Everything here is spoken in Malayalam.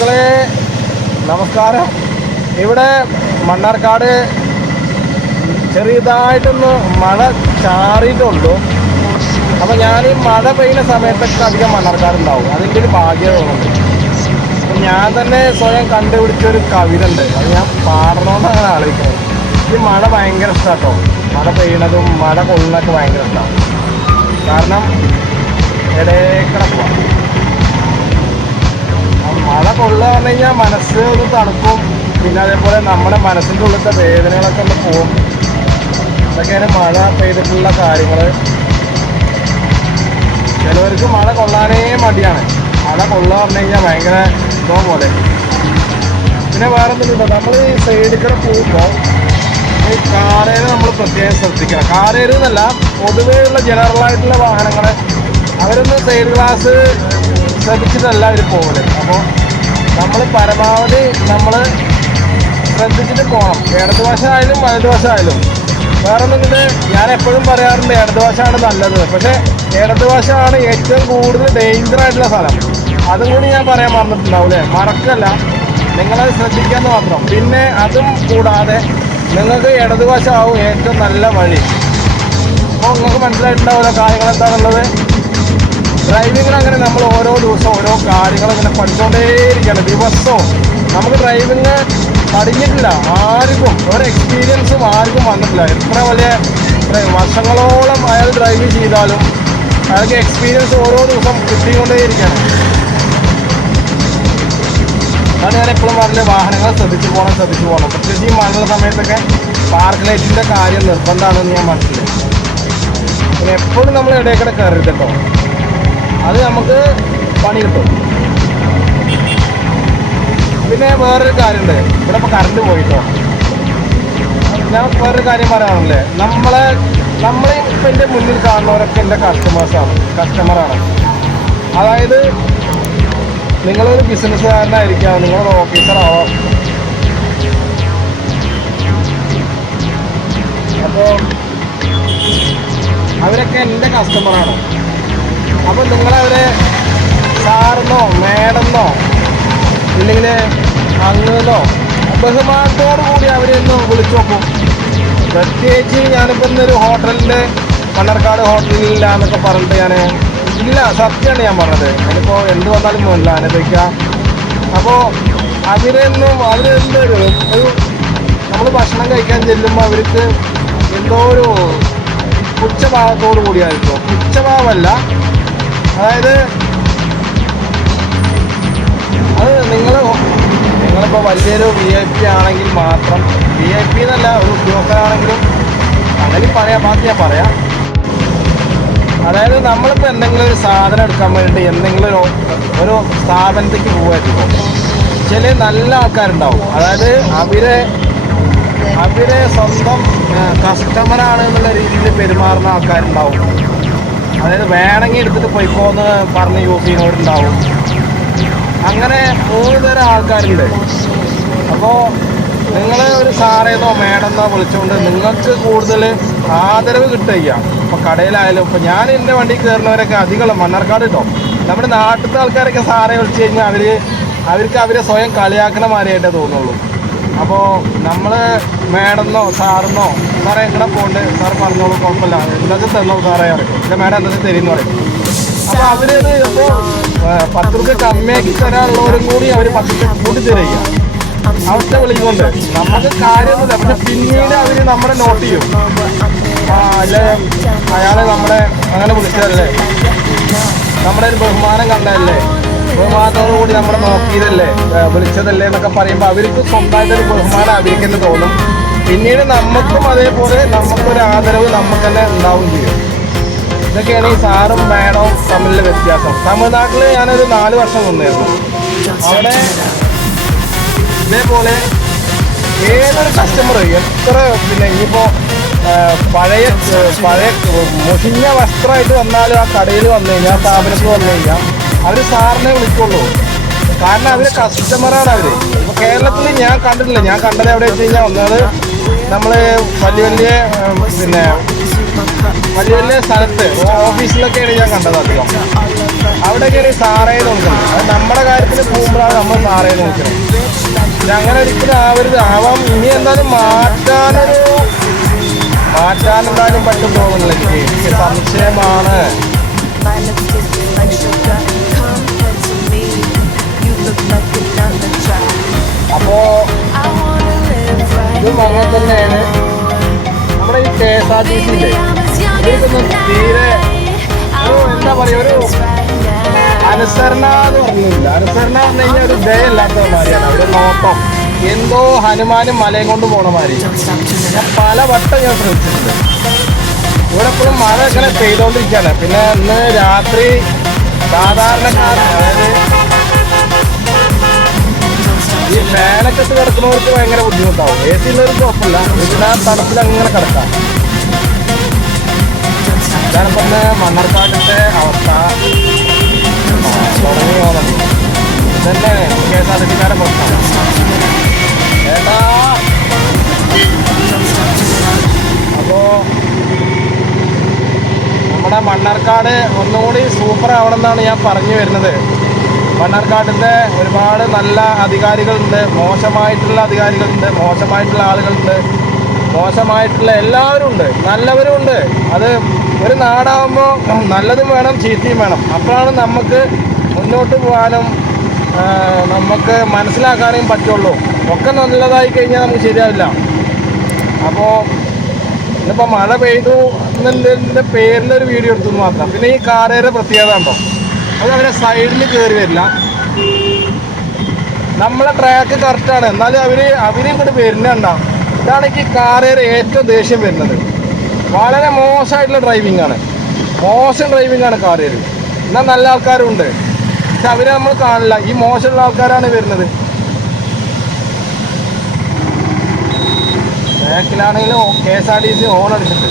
സുഹൃത്തുക്കളെ നമസ്കാരം. ഇവിടെ മണ്ണാർക്കാട് ചെറിയതായിട്ടൊന്ന് മഴ ചാറിയിട്ടുള്ളൂ. അപ്പോൾ ഞാൻ ഈ മഴ പെയ്യുന്ന സമയത്തൊക്കെ അധികം മണ്ണാർക്കാടുണ്ടാവും. അതിൻ്റെ ഒരു ഭാഗ്യം തോന്നുന്നുണ്ട്. ഞാൻ തന്നെ സ്വയം കണ്ടുപിടിച്ചൊരു കവിത ഉണ്ട്, അത് ഞാൻ പാടണമെന്ന് അങ്ങനെ ആലോചിക്കുന്നത്. ഈ മഴ ഭയങ്കര ഇഷ്ടമാട്ടോ. മഴ പെയ്യണതും മഴ കൊള്ളുന്നതൊക്കെ ഭയങ്കര ഇഷ്ടമാണ്. കാരണം ഇടയ്ക്കിടെ പോവാം. മഴ കൊള്ളുക പറഞ്ഞു കഴിഞ്ഞാൽ മനസ്സ് ഒന്ന് തണുക്കും. പിന്നെ അതേപോലെ നമ്മുടെ മനസ്സിൻ്റെ ഉള്ളിലത്തെ വേദനകളൊക്കെ ഒന്ന് പോകും. ഇതൊക്കെയാണ് മഴ പെയ്തിട്ടുള്ള കാര്യങ്ങൾ. ചിലവർക്ക് മഴ കൊള്ളാനേ മടിയാണ്. മഴ കൊള്ളുക പറഞ്ഞു കഴിഞ്ഞാൽ ഭയങ്കര ഇതോ പോലെ. പിന്നെ വേറെ എന്തെങ്കിലും നമ്മൾ ഈ സൈഡിൽ കൂടെ പോകുമ്പോൾ ഈ കാറേര് നമ്മൾ പ്രത്യേകം ശ്രദ്ധിക്കണം. കാറേര് എന്നല്ല, പൊതുവെയുള്ള ജനറലായിട്ടുള്ള വാഹനങ്ങൾ അവരൊന്ന് സൈഡ് ഗ്ലാസ് ശ്രദ്ധിച്ചിട്ടല്ല അവർ പോകല്. അപ്പോൾ നമ്മൾ പരമാവധി നമ്മൾ ശ്രദ്ധിച്ചിട്ട് പോകണം. ഇടതുവശമായാലും വലതുവശമായാലും. വേറെ ഒന്നുകൊണ്ട് ഞാൻ എപ്പോഴും പറയാറുണ്ട് ഇടതുവശമാണ് നല്ലത്. പക്ഷേ ഇടതുവശമാണ് ഏറ്റവും കൂടുതൽ ഡേഞ്ചർ ആയിട്ടുള്ള സ്ഥലം. അതും കൂടി ഞാൻ പറയാൻ മറന്നിട്ടുണ്ടാവില്ലേ? മറക്കല്ല, നിങ്ങളത് ശ്രദ്ധിക്കാമെന്ന് മാത്രം. പിന്നെ അതും കൂടാതെ നിങ്ങൾക്ക് ഇടതുവശമാവും ഏറ്റവും നല്ല വഴി. അപ്പോൾ നിങ്ങൾക്ക് മനസ്സിലായിട്ടുണ്ടാവില്ല കാര്യങ്ങൾ എന്താണുള്ളത്. ഡ്രൈവിങ്ങിന് അങ്ങനെ നമ്മൾ ഓരോ ദിവസവും ഓരോ കാര്യങ്ങളിങ്ങനെ പഠിച്ചുകൊണ്ടേയിരിക്കുകയാണ് ദിവസവും. നമുക്ക് ഡ്രൈവിങ് പഠിഞ്ഞിട്ടില്ല ആർക്കും, ഒരു എക്സ്പീരിയൻസും ആർക്കും വന്നിട്ടില്ല. എത്ര വലിയ വർഷങ്ങളോളം അയാൾ ഡ്രൈവ് ചെയ്താലും അയാൾക്ക് എക്സ്പീരിയൻസ് ഓരോ ദിവസം കിട്ടിക്കൊണ്ടേയിരിക്കുകയാണ്. അതാണ് ഞാൻ എപ്പോഴും പറഞ്ഞ വാഹനങ്ങൾ ശ്രദ്ധിച്ചു പോകണം. പ്രത്യേകിച്ച് ഈ മഴയുള്ള സമയത്തൊക്കെ പാർക്ക് ലൈറ്റിൻ്റെ കാര്യം നിർബന്ധമാണെന്ന് ഞാൻ മനസ്സിലായി. പിന്നെ എപ്പോഴും നമ്മൾ ഇടയ്ക്കിടെ കയറരുത് കേട്ടോ, അത് നമുക്ക് പണി കിട്ടും. പിന്നെ വേറൊരു കാര്യമുണ്ട്, ഇവിടെ ഇപ്പോൾ കറണ്ട് പോയിട്ടോ. ഞാൻ വേറൊരു കാര്യം പറയാറില്ലേ, നമ്മളെ ഇപ്പം എൻ്റെ മുന്നിൽ കാണുന്നവരൊക്കെ എൻ്റെ കസ്റ്റമറാണ്. അതായത് നിങ്ങളൊരു ബിസിനസ്സുകാരനായിരിക്കാം, നിങ്ങളൊരു ഓഫീസറാവാം. അപ്പോൾ അവരൊക്കെ എൻ്റെ കസ്റ്റമറാണ്. അപ്പോൾ നിങ്ങളവരെ സാറെന്നോ മേഡമെന്നോ ഇല്ലെങ്കിൽ അങ്ങനെന്നോ ബഹുമാനത്തോടു കൂടി അവരെയൊന്ന് വിളിച്ചു നോക്കും. പ്രത്യേകിച്ച് ഞാനിപ്പോൾ ഇന്നൊരു ഹോട്ടലിൻ്റെ മണ്ണാർക്കാട് ഹോട്ടലിലില്ല എന്നൊക്കെ പറഞ്ഞിട്ട് ഞാൻ ഇല്ല, സത്യമാണ് ഞാൻ പറഞ്ഞത്. അതിനിപ്പോൾ എന്ത് വന്നാലും പോകില്ല അനുഭവിക്കാം. അപ്പോൾ അവരെന്തൊരു നമ്മൾ ഭക്ഷണം കഴിക്കാൻ ചെല്ലുമ്പോൾ അവർക്ക് എന്തോ ഒരു പുച്ഛഭാവത്തോടു കൂടിയായിരിക്കും. പുച്ഛഭാവമല്ല, അതായത് അത് നിങ്ങളിപ്പോൾ വലിയൊരു VIP ആണെങ്കിൽ മാത്രം, VIP എന്നല്ല ഒരു ഉദ്യോഗസ്ഥനാണെങ്കിലും അങ്ങനെ ബാക്കി ഞാൻ പറയാം. അതായത് നമ്മളിപ്പോൾ എന്തെങ്കിലും ഒരു സാധനം എടുക്കാൻ വേണ്ടിയിട്ട് എന്തെങ്കിലും ഒരു സ്ഥാപനത്തേക്ക് പോകുമായിരിക്കും. ചില നല്ല ആൾക്കാരുണ്ടാവും, അതായത് അവരെ സ്വന്തം കസ്റ്റമറാണ് എന്നുള്ള രീതിയിൽ പെരുമാറുന്ന ആൾക്കാരുണ്ടാവും. അതായത് വേണമെങ്കിൽ എടുത്തിട്ട് പോയിക്കോന്ന് പറഞ്ഞ് യൂസ് ചെയ്യുന്നവരുണ്ടാവും. അങ്ങനെ 3 തരം ആൾക്കാരുണ്ട്. അപ്പോൾ നിങ്ങൾ ഒരു സാറേന്നോ മേഡമെന്നോ വിളിച്ചുകൊണ്ട് നിങ്ങൾക്ക് കൂടുതൽ ആദരവ് കിട്ടുക. ഇപ്പോൾ കടയിലായാലും ഇപ്പോൾ ഞാൻ എൻ്റെ വണ്ടി കയറുന്നവരൊക്കെ അധികം മണ്ണാർക്കാട് കേട്ടോ, നമ്മുടെ നാട്ടിലത്തെ ആൾക്കാരൊക്കെ സാറെ വിളിച്ച് കഴിഞ്ഞാൽ അവർക്ക് അവരെ സ്വയം കളിയാക്കണ മാതിരിയായിട്ടേ തോന്നുള്ളൂ. അപ്പോൾ നമ്മൾ മേഡമെന്നോ സാറെന്നോ സാറേ എങ്ങനെ പോകണ്ട്, സാർ പറഞ്ഞോളൂ കുഴപ്പമില്ല, എന്തൊക്കെ തന്നോ സാറേ പറയും, എൻ്റെ മേഡം എന്തൊക്കെ തരുമെന്ന് പറയും. അപ്പോൾ അവരത് ഇപ്പോൾ 10 രൂപ കമ്മിയാക്കി തരാനുള്ളവരും കൂടി അവർ 10 രൂപ കൂട്ടി തരിക അവസ്ഥ വിളിക്കൊണ്ട്. നമുക്ക് കാര്യമൊന്നുമില്ല, പക്ഷെ പിന്നീട് അവർ നമ്മളെ നോട്ട് ചെയ്യും. അല്ലേ അയാളെ നമ്മളെ അങ്ങനെ വിളിച്ചതല്ലേ, നമ്മുടെ ഒരു ബഹുമാനം കണ്ടതല്ലേ, ബഹുമാനത്തോടു കൂടി നമ്മളെ നോക്കിയതല്ലേ, വിളിച്ചതല്ലേ എന്നൊക്കെ പറയുമ്പോൾ അവർക്ക് സ്വന്തമായിട്ടൊരു ബഹുമാനം അവർക്ക് തന്നെ തോന്നും. പിന്നീട് നമുക്കും അതേപോലെ നമുക്കൊരു ആദരവ് നമുക്ക് തന്നെ ഉണ്ടാവുകയും ചെയ്യും. ഇതൊക്കെയാണ് ഈ സാറും മേഡവും തമ്മിലുള്ള വ്യത്യാസം. തമിഴ്നാട്ടിൽ ഞാനൊരു 4 വർഷം നിന്നായിരുന്നു. അവിടെ ഇതേപോലെ ഏതൊരു കസ്റ്റമർ എത്ര പിന്നെ ഇനിയിപ്പോൾ പഴയ മുഷിഞ്ഞ വസ്ത്രമായിട്ട് വന്നാലും ആ കടയിൽ വന്നു കഴിഞ്ഞാൽ, സ്ഥാപനത്തിൽ വന്നു കഴിഞ്ഞാൽ അവർ സാറിനെ വിളിക്കുള്ളൂ. കാരണം അവർ കസ്റ്റമറാണ് അവർ. ഇപ്പോൾ കേരളത്തിൽ ഞാൻ കണ്ടിട്ടില്ല, ഞാൻ കണ്ടത് എവിടെ വെച്ച് കഴിഞ്ഞാൽ ഒന്നത് നമ്മൾ വലിയ വലിയ സ്ഥലത്ത് ഓഫീസിലൊക്കെയാണ് ഞാൻ കണ്ടത് അധികം. അവിടെയൊക്കെയാണ് സാറേ നോക്കുന്നത്. അത് നമ്മുടെ കാര്യത്തിൽ പോകുമ്പോഴാണ് നമ്മൾ സാറേ നോക്കുന്നത്. പക്ഷെ അങ്ങനെ ഒരിക്കലും ആവരുത്. ഇനി എന്തായാലും മാറ്റാനെന്തായാലും പറ്റും തോന്നുന്നില്ല. എനിക്ക് സംശയമാണ്. അപ്പോ ഇതും അങ്ങനെ തന്നെയാണ്. നമ്മുടെ ഈ KSRTC ഇവർക്കൊന്നും തീരെ എന്താ പറയുക, ഒരു അനുസരണ എന്ന് പറഞ്ഞില്ല. അനുസരണ പറഞ്ഞു കഴിഞ്ഞാൽ ഒരു ദയല്ലാത്തവന്മാരെയാണ്. അവര് നോട്ടം എന്തോ ഹനുമാനും മലയും കൊണ്ട് പോണ മാതിരി. ഞാൻ പല വട്ടം ഞാൻ ശ്രമിച്ചിട്ടുണ്ട്. ഇവിടെ എപ്പോഴും മഴ ഇങ്ങനെ പെയ്തോണ്ടിരിക്കുകയാണ്. പിന്നെ ഇന്ന് രാത്രി സാധാരണക്കാർ, അതായത് ഈ ഫാനൊക്കെ ഇട്ട് കിടക്കുന്നവർക്ക് ഭയങ്കര ബുദ്ധിമുട്ടാവും. AC ഉള്ളവർക്ക് കുഴപ്പമില്ല. ഇതിന് തണുപ്പിൽ അങ്ങനെ കിടക്കാം. ഇതാണ് പറഞ്ഞ മണ്ണാർക്കാടിന്റെ അവസ്ഥ. തുടങ്ങി പോകുന്നത് ഇതന്നെ KSRTCക്കാരുടെ പ്രശ്നം. ഏട്ടാ, അപ്പോ നമ്മുടെ മണ്ണാർക്കാട് ഒന്നുകൂടി സൂപ്പർ ആവണമെന്നാണ് ഞാൻ പറഞ്ഞു വരുന്നത്. മണ്ണാർക്കാടിൻ്റെ ഒരുപാട് നല്ല അധികാരികളുണ്ട്, മോശമായിട്ടുള്ള അധികാരികളുണ്ട്, മോശമായിട്ടുള്ള ആളുകളുണ്ട്, മോശമായിട്ടുള്ള എല്ലാവരും ഉണ്ട്, നല്ലവരും ഉണ്ട്. അത് ഒരു നാടാകുമ്പോൾ നല്ലതും വേണം, ചീത്തയും വേണം. അപ്പോഴാണ് നമുക്ക് മുന്നോട്ട് പോകാനും നമുക്ക് മനസ്സിലാക്കാനും പറ്റുള്ളൂ. ഒക്കെ നല്ലതായി കഴിഞ്ഞാൽ നമുക്ക് ശരിയാവില്ല. അപ്പോൾ ഇന്നിപ്പോൾ മഴ പെയ്തു എന്നതിൻ്റെ പേരിലൊരു വീഡിയോ എടുത്തു മാത്രം. പിന്നെ ഈ കാറേരെ പ്രത്യേകത ഉണ്ടോ, അത് അവരെ സൈഡിൽ കയറി വരില്ല. നമ്മളെ ട്രാക്ക് കറക്റ്റാണ്, എന്നാലും അവരും ഇങ്ങോട്ട് വരുന്നുണ്ടാവും. ഇതാണ് ഈ കാറേരെ ഏറ്റവും ദേഷ്യം വരുന്നത്. വളരെ മോശമായിട്ടുള്ള ഡ്രൈവിംഗ് ആണ്, മോശം ഡ്രൈവിംഗ് ആണ് കാറേര്. എന്നാൽ നല്ല ആൾക്കാരും ഉണ്ട്, പക്ഷെ അവരെ നമ്മൾ കാണില്ല. ഈ മോശമുള്ള ആൾക്കാരാണ് വരുന്നത്. ബാക്കിലാണെങ്കിലും KSRTC ഹോൺ അടിച്ചിട്ട്